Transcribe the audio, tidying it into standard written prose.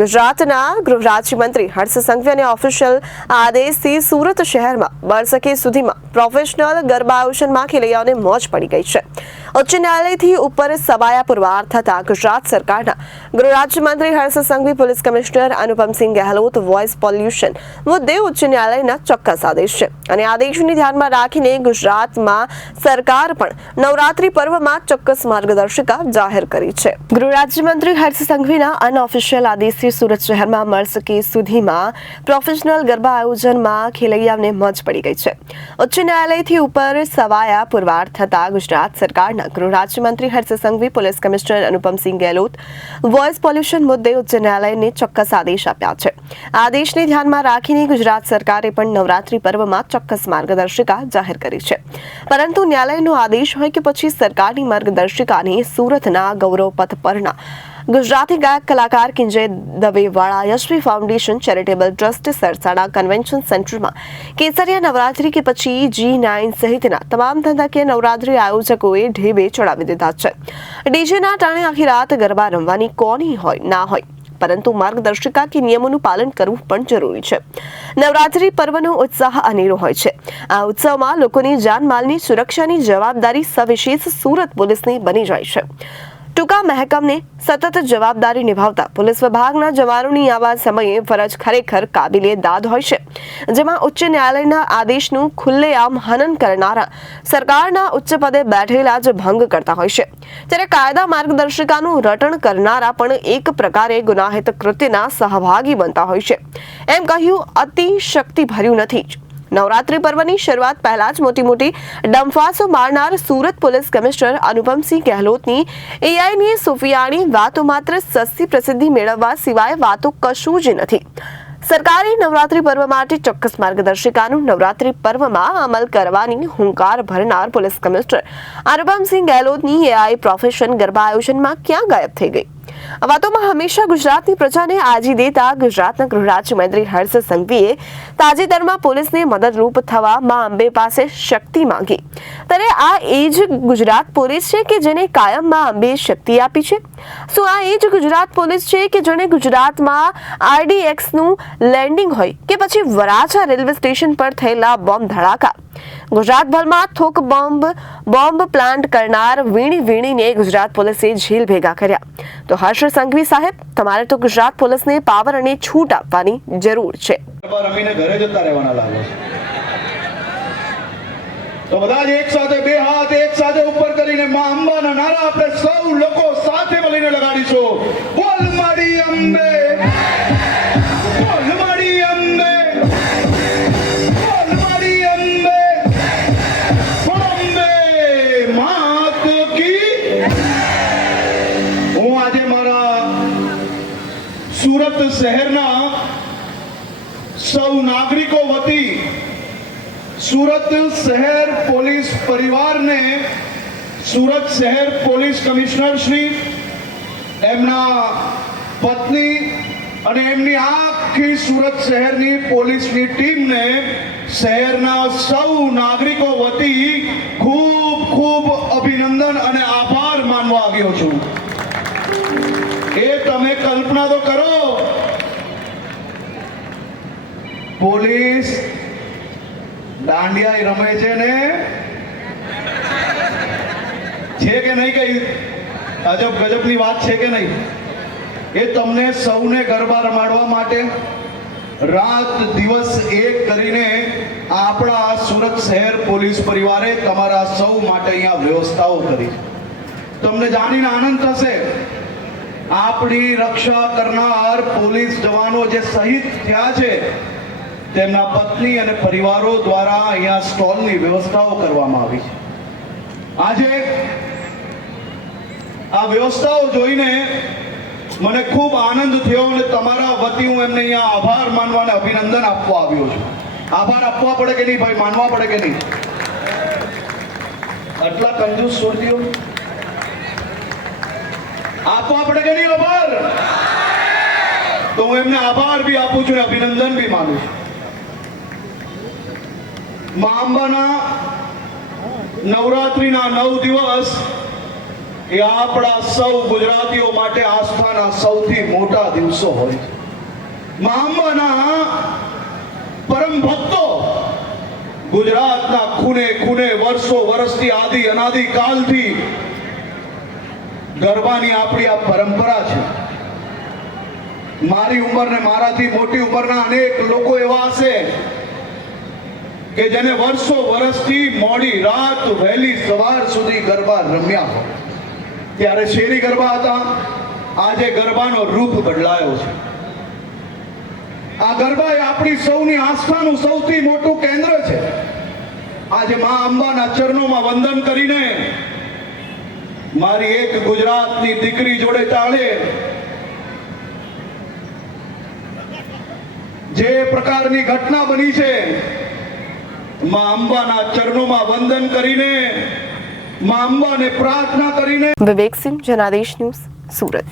ગુજરાતના ગૃહ રાજ્યમંત્રી હર્ષ સંઘવીના ઓફિશિયલ આદેશથી સુરત શહેરમાં બરસકે સુધીમાં પ્રોફેશનલ ગરબા આયોજનમાં ખેલૈયાઓને મોજ પડી ગઈ છે. ઉચ્ચ ન્યાયાલયથી ઉપર સવાયા પુરવાર થતા ગુજરાત સરકારના ગૃહ રાજ્યમંત્રી Harsh Sanghavi, police commissioner Anupamsinh Gahlot voice pollution મુદ્દે ઉચ્ચ ન્યાયાલયના ચોક્કસ આદેશ છે અને આદેશને ધ્યાનમાં રાખીને ગુજરાતમાં સરકાર પણ નવરાત્રી પર્વમાં ચોક્કસ માર્ગદર્શિકા જાહેર કરી છે. ગૃહ રાજ્યમંત્રી હર્ષ સંઘવીના અનઓફિશિયલ આદેશથી સુરત શહેરમાં બરસકે સુધીમાં પ્રોફેશનલ ગરબા આયોજનમાં ખેલૈયાઓને મોજ પડી ગઈ છે. ઉચ્ચ ન્યાયાલયથી ઉપર સવાયા પુરવાર થતા ગુજરાત સરકારના ગૃહ રાજ્યમંત્રી Harsh Sanghavi, police commissioner Anupamsinh Gahlot voice pollution મુદ્દે ઉચ્ચ ન્યાયાલયને ચોક્કસ આદેશ આપ્યા છે. આદેશને ધ્યાનમાં રાખીને ગુજરાત સરકારે પણ નવરાત્રી પર્વમાં ચોક્કસ માર્ગદર્શિકા જાહેર કરી છે. પરંતુ ન્યાયાલયનો આદેશ હોય કે પછી સરકારની માર્ગદર્શિકાને સુરતના ગૌરવ પથ પરના ગુજરાતી ગાયક કલાકાર કિંજય દવેવાળા Yashvi foundation charitable trust Sarsana convention સેન્ટરમાં કેસરિયા નવરાત્રી કે પછી G9 સહિતના તમામ ધંધાકીય નવરાત્રી આયોજકોએ ઢેબે ચડાવી દીધા છે. ડીજેના ટાણે આખી રાત ગરબા રમવાની કોની હોય ના હોય, પરંતુ માર્ગદર્શિકા કે નિયમોનું પાલન કરવું પણ જરૂરી છે. નવરાત્રી પર્વનો ઉત્સાહ અનેરો હોય છે. આ ઉત્સવમાં લોકોની જાનમાલની સુરક્ષાની જવાબદારી સવિશેષ સુરત પોલીસની બની જાય છે. ટૂંકા મહેકમને સતત જવાબદારી નિભાવતા પોલીસ વિભાગના જવાનોની આવા સમયે ફરજ ખરેખર કાબિલે દાદ હોય છે, જેમાં ઉચ્ચ ન્યાયાલયના આદેશનું ખુલ્લેઆમ હનન કરનારા સરકારના ઉચ્ચ પદે બેઠેલા જ ભંગ કરતા હોય છે, ત્યારે કાયદા માર્ગદર્શિકાનું રટણ કરનારા પણ એક પ્રકારે ગુનાહિત કૃત્યના સહભાગી બનતા હોય છે. એમ કહ્યું અતિ શક્તિ ભર્યું નથી જ. નવરાત્રી પર્વની શરૂઆત પહેલા જ મોટી ડંફાસો મારનાર સુરત પોલીસ કમિશનર અનુપમસિંહ ગહેલોતની એઆઈની સુફિયાણી વાતો માત્ર સસ્તી પ્રસિદ્ધિ મેળવવા સિવાય વાતો કશું જ નથી. સરકારી નવરાત્રી પર્વ માટે ચોક્કસ માર્ગદર્શિકાનું નવરાત્રી પર્વમાં અમલ કરવાની હુંકાર ભરનાર પોલીસ કમિશનર અનુપમસિંહ ગહેલોતની એઆઈ પ્રોફેશન ગરબા આયોજનમાં ક્યાં ગાયબ થઈ ગઈ? આ વાતોમાં હંમેશા ગુજરાતની પ્રજાને આજી દેતા ગુજરાતના ગૃહ રાજ્યમંત્રી હર્ષ સંઘવીએ તાજેતરમાં પોલીસને મદદરૂપ થવા મા અંબે પાસે શક્તિ માંગી. ત્યારે આ એ જ ગુજરાત પોલીસ છે કે જેને કાયમ મા અંબે શક્તિ આપી છે? શું આ એ જ ગુજરાત પોલીસ છે કે જેણે ગુજરાતમાં RDXનું લેન્ડિંગ હોય કે પછી વરાછા રેલવે સ્ટેશન પર થયેલા બોમ્બ ધડાકા, ગુજરાતભરમાં થોક બોમ્બ પ્લાન્ટ કરનાર વીણીને ગુજરાત પોલીસે જેલ ભેગા કર્યા? તો હર્ષ સંઘવી સાહેબ, તમારે તો ગુજરાત પોલીસને પાવર અને છૂટ આપવાની જરૂર છે. ઘરે જતા રહેવાના લાગે છે. તો બધા જ એક સાથે બે હાથ એક સાથે ઉપર કરીને માં અંબાના નારા આપણે સૌ લોકો સાથે મળીને લગાડીશું. બોલ માડી અંબે, બોલ માડી અંબે, બોલ માડી અંબે, અંબે માત કી. હું આજે મારા સુરત શહેરના સૌ નાગરિકો વતી સુરત શહેર પોલીસ પરિવારને સુરત શહેર પોલીસ કમિશનર શ્રી, એમના પત્ની અને એમની આખી સુરત શહેરની પોલીસની ટીમને શહેરના સૌ નાગરિકો વતી ખૂબ ખૂબ અભિનંદન અને આભાર માનવા આવ્યો છું. એ તમે કલ્પના તો કરો, પોલીસ દાંડિયા રમે છે ને, છે કે નહીં? કઈ અજબ ગજબની વાત છે કે નહીં? એ તમને સૌને ગરબા રમાડવા માટે રાત દિવસ એક કરીને આપણા સુરત શહેર પોલીસ પરિવારે તમારા સૌ માટે અહીંયા વ્યવસ્થાઓ કરી. તમને જાણીને આનંદ થશે, આપણી રક્ષા કરનાર પોલીસ જવાનો જે શહીદ થયા છે તેમના પત્ની અને પરિવારો દ્વારા અહીંયા સ્ટોલની વ્યવસ્થાઓ કરવામાં આવી છે. આજે આ વ્યવસ્થાઓ જોઈને મને ખૂબ આનંદ થયો અને તમારા વતી હું એમને અહીંયા આભાર માનવા અને અભિનંદન આપવા આવ્યો છું. આભાર આપવા પડે કે નહીં ભાઈ? માનવા પડે કે નહીં? આટલા કંજૂસ સુરતીઓ આપવા પડે કે નહીં આભાર? તો હું એમને આભાર બી આપું છું અને અભિનંદન બી માનું છું. મા અંબાના નવરાત્રીના 9 દિવસ એ આપણા સૌ ગુજરાતીઓ માટે આસ્થાના સૌથી મોટા દિવસો હોય છે. મા અંબાના પરમ ભક્તો ગુજરાતના ખૂણે ખૂણે વર્ષો વર્ષથી આદિ અનાદિ કાલથી ગરબાની આપણી આ પરંપરા છે. મારી ઉંમર ને મારાથી મોટી ઉંમરના અનેક લોકો એવા હશે કે જેને વર્ષો વર્ષથી મોડી રાત વહેલી સવાર સુધી ગરબા રમ્યા હોય. ત્યારે શેરી ગરબા હતા, આજે ગરબાનો રૂપ બદલાયો છે. આ ગરબા એ આપણી સૌની આસ્થાનું સૌથી મોટું કેન્દ્ર છે. આજે મા અંબાના ચરણોમાં વંદન કરીને મારી એક ગુજરાતની દીકરી જોડે ચાલે જે પ્રકારની ઘટના બની છે, મા અંબાના ચરણોમાં વંદન કરીને, મા અંબાને પ્રાર્થના કરીને. વિવેક સિંહ, જનાદેશ ન્યૂઝ, સુરત.